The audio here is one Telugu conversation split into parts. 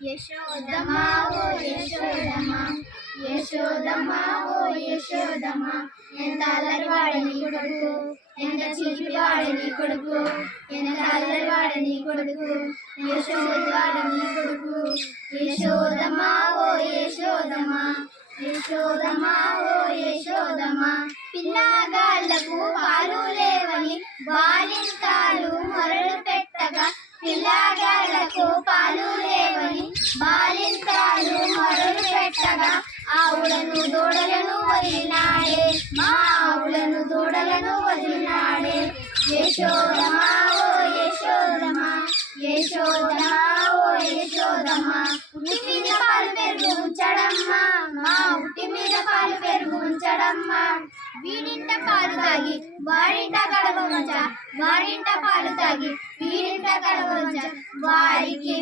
యశోదమా ఓ యశోదమా యశోదమా ఓ యశోదమా ఎంత అల్లరివాడని కొడుకు ఎంత చిలిపివాడని కొడుకు ఎంత అల్లరివాడని కొడుకు యశోదవాడని కొడుకు యశోదమా ఓ యశోదమా యశోదమా ఓ యశోదమా పాలు చిత్రాలు మొదలు పెట్టగా ఆవులను దూడలను వదిలినాడే. మా ఆవులను దూడలను వదిలినాడే. యశోదమా ఓ యశోదమా యశోదమా ఓ యశోదమా ఉట్టి మీద పాలు పెరుగు ఉంచడమ్మా మా ఉట్టి మీద పాలు పెరుగు ఉంచడమ్మా వీడింట పాలు తాగి వాడింట కడవ వారింట పాలు తాగి వీడింట కడవ వారికి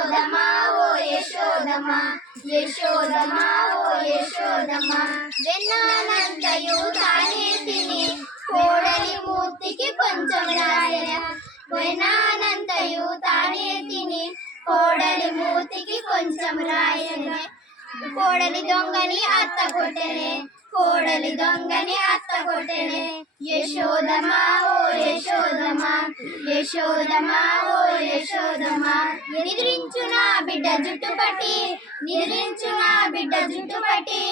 యశోదమా ఓ యశోదమా. యశోదమా ఓ యశోదమా తానే తిని కోడలి మూర్తికి కొంచెం రాయన వెన్నానంతయు తానే తిని కోడలి మూర్తికి కొంచెం రాయన కోడలి దొంగని అత్త కొట్టనే కోడలి దొంగని అత్త కొట్టనే. యశోదమా ఓ యశోదమా ఓ యశోదమా నిద్రించు నా బిడ్డ జుట్టు పట్టి నిద్రించు నా బిడ్డ జుట్టు పట్టి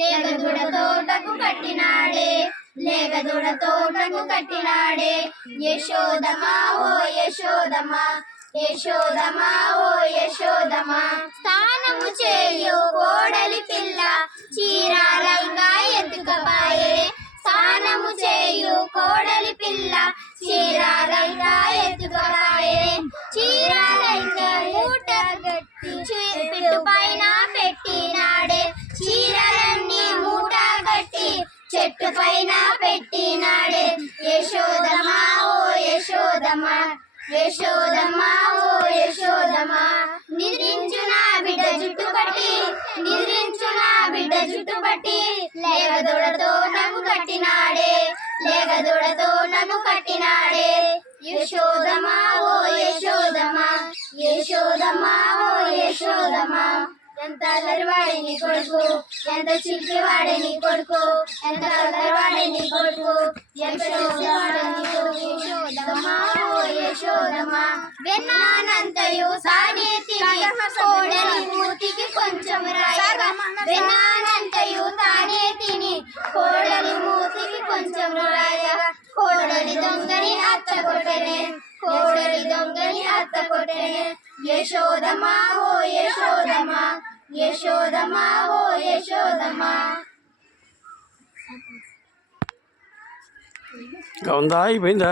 లేగదుడ తోటకు కట్టినాడే లేగదుడ తోటకు కట్టినాడే. యశోదమా ఓ యశోదమా యశోదమా ఓ యశోదమా స్థానము చేయు కోడలి పిల్ల చీర గట్టి పైన పెట్టినాడే. చీరలన్నీ మూట కట్టి చెట్టు పైన పెట్టినాడే. యశోదమా ఓ యశోదమా యశోదమా ఓ యశోదమా నిద్రించు నా బిడ్డ జుట్టు పట్టి నిద్రించు నా బిడ్డ జుట్టు పట్టి లేగదొడతో నన్ను కట్టినాడే. లేగదొడతో నన్ను కట్టినాడే. యశోదమా ఓ యశోదమా యశోదమా యశోదమా ఎంత అల్లరివాడే నీ కొడుకు? ఎంత చిలిపివాడే నీ కొడుకు? ఎంత అల్లరివాడే నీ కొడుకు? ఎంత చిలిపివాడే నీ యశోదమా? ఓ యశోదమా? కోడలి మూతికి కొంచెం రాయగా. వెన్నానంతయు తానే తిని కోడలి మూతికి కొంచెం రాయగా. కోడలి దొంగని అత్త కొట్టనే యశోదమా ఓ యశోదమా యశోదమా ఓ యశోదమా. ఇంకా ఉందా అయిపోయిందా?